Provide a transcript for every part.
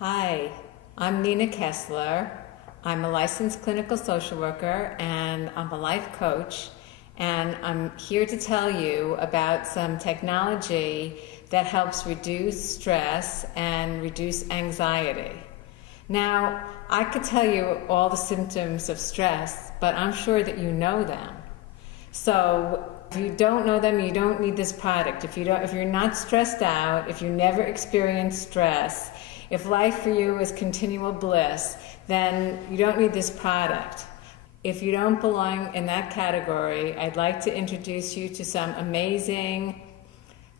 Hi, I'm Rohn Kessler. I'm a licensed clinical social worker and I'm a life coach, and I'm here to tell you about some technology that helps reduce stress and reduce anxiety. Now, I could tell you all the symptoms of stress, but I'm sure that you know them. So if you don't know them, you don't need this product. If you're not stressed out, if you never experience stress, if life for you is continual bliss, then you don't need this product. If you don't belong in that category, I'd like to introduce you to some amazing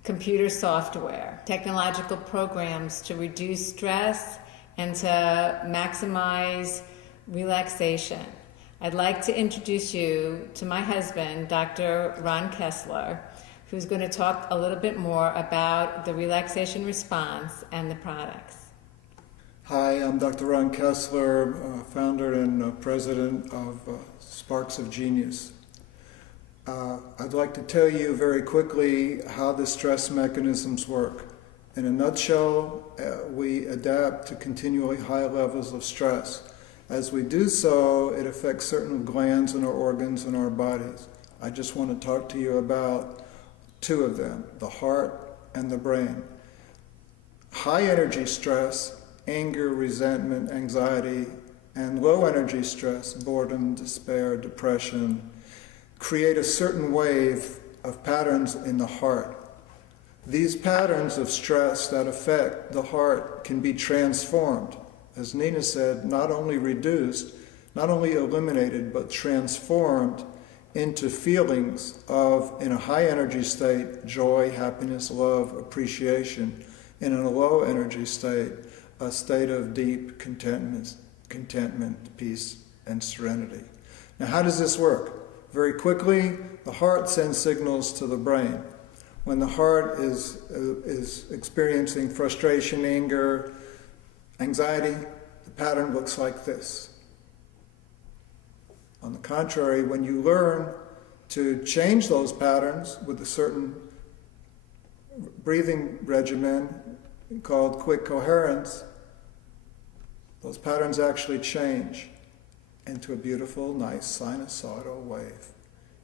computer software, technological programs to reduce stress and to maximize relaxation. I'd like to introduce you to my husband, Dr. Rohn Kessler, who's going to talk a little bit more about the relaxation response and the products. Hi, I'm Dr. Rohn Kessler, founder and president of Sparks of Genius. I'd like to tell you very quickly how the stress mechanisms work. In a nutshell, we adapt to continually high levels of stress. As we do so, it affects certain glands in our organs and our bodies. I just want to talk to you about two of them, the heart and the brain. High energy stress, anger, resentment, anxiety, and low energy stress, boredom, despair, depression, create a certain wave of patterns in the heart. These patterns of stress that affect the heart can be transformed. As Ninah said, not only reduced, not only eliminated, but transformed into feelings of, in a high energy state, joy, happiness, love, appreciation, and in a low energy state, a state of deep contentment, peace, and serenity. Now, how does this work? Very quickly, the heart sends signals to the brain. When the heart is experiencing frustration, anger, anxiety, the pattern looks like this. On the contrary, when you learn to change those patterns with a certain breathing regimen called quick coherence, those patterns actually change into a beautiful, nice sinusoidal wave.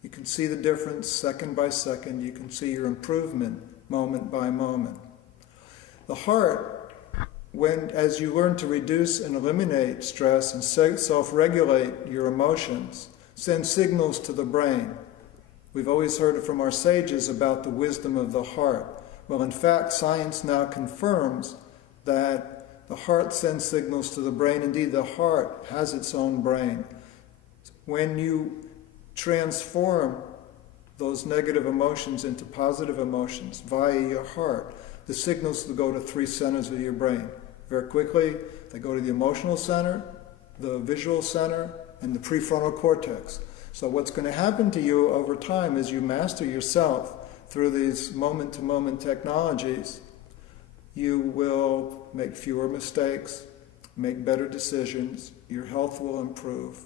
You can see the difference second by second. You can see your improvement moment by moment. The heart, as you learn to reduce and eliminate stress and self-regulate your emotions, sends signals to the brain. We've always heard from our sages about the wisdom of the heart. Well, in fact, science now confirms that the heart sends signals to the brain. Indeed, the heart has its own brain. When you transform those negative emotions into positive emotions via your heart, the signals will go to three centers of your brain. Very quickly, they go to the emotional center, the visual center, and the prefrontal cortex. So what's going to happen to you over time as you master yourself through these moment-to-moment technologies, you will make fewer mistakes, make better decisions, your health will improve,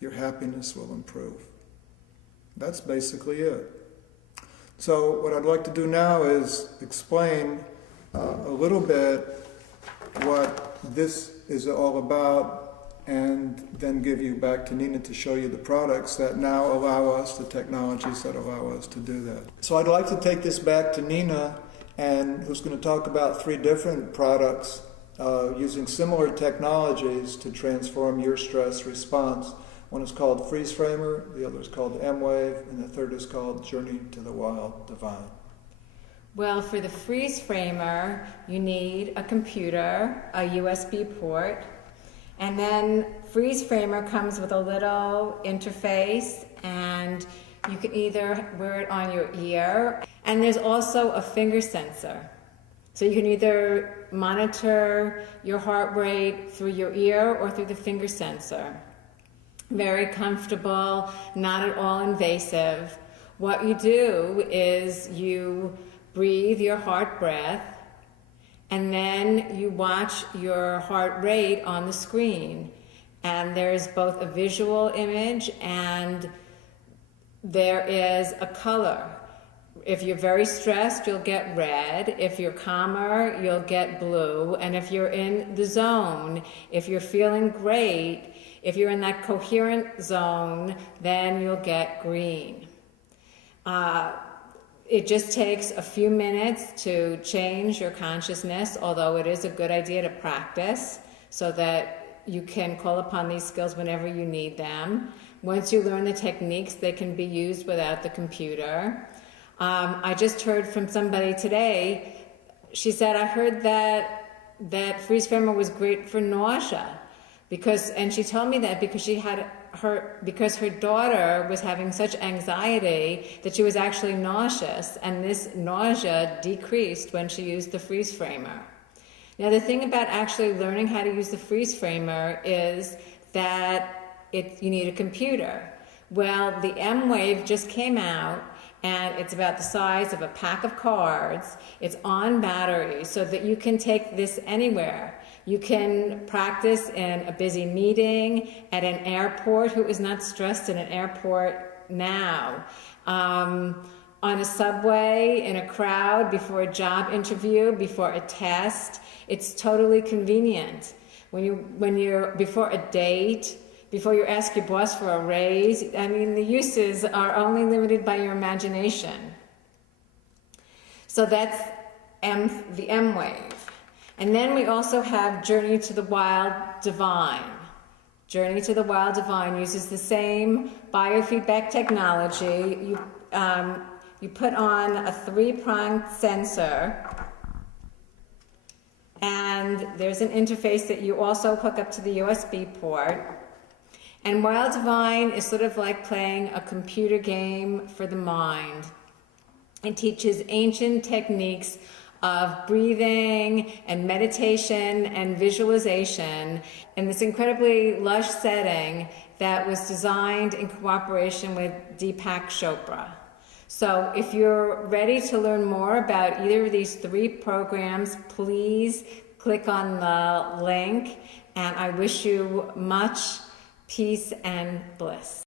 your happiness will improve. That's basically it. So what I'd like to do now is explain a little bit what this is all about, and then give you back to Ninah to show you the products that now allow us, the technologies that allow us to do that. So I'd like to take this back to Ninah, and who's going to talk about three different products using similar technologies to transform your stress response. One is called Freeze Framer, the other is called M-Wave, and the third is called Journey to the Wild Divine. Well, for the Freeze Framer, you need a computer, a USB port, and then Freeze Framer comes with a little interface, and you can either wear it on your ear, and there's also a finger sensor. So you can either monitor your heart rate through your ear or through the finger sensor. Very comfortable, not at all invasive. What you do is you breathe your heart breath, and then you watch your heart rate on the screen. And there's both a visual image and there is a color. If you're very stressed, you'll get red. If you're calmer, you'll get blue. And if you're in the zone, if you're feeling great, if you're in that coherent zone, then you'll get green. It just takes a few minutes to change your consciousness, although it is a good idea to practice so that you can call upon these skills whenever you need them. Once you learn the techniques, they can be used without the computer. I just heard from somebody today. She said, I heard that freeze framer was great for nausea, and she told me that because because her daughter was having such anxiety that she was actually nauseous, and this nausea decreased when she used the freeze framer. Now, the thing about actually learning how to use the freeze framer is that you need a computer. Well, the M-Wave just came out, and it's about the size of a pack of cards. It's on battery so that you can take this anywhere. You can practice in a busy meeting, at an airport. Who is not stressed in an airport now? On a subway, in a crowd, before a job interview, before a test. It's totally convenient. When you're before a date, before you ask your boss for a raise, I mean, the uses are only limited by your imagination. So that's the M-Wave. And then we also have Journey to the Wild Divine. Journey to the Wild Divine uses the same biofeedback technology. You put on a 3-pronged sensor, and there's an interface that you also hook up to the USB port. And Wild Divine is sort of like playing a computer game for the mind. It teaches ancient techniques of breathing and meditation and visualization in this incredibly lush setting that was designed in cooperation with Deepak Chopra. So if you're ready to learn more about either of these 3 programs, please click on the link, and I wish you much peace and bliss.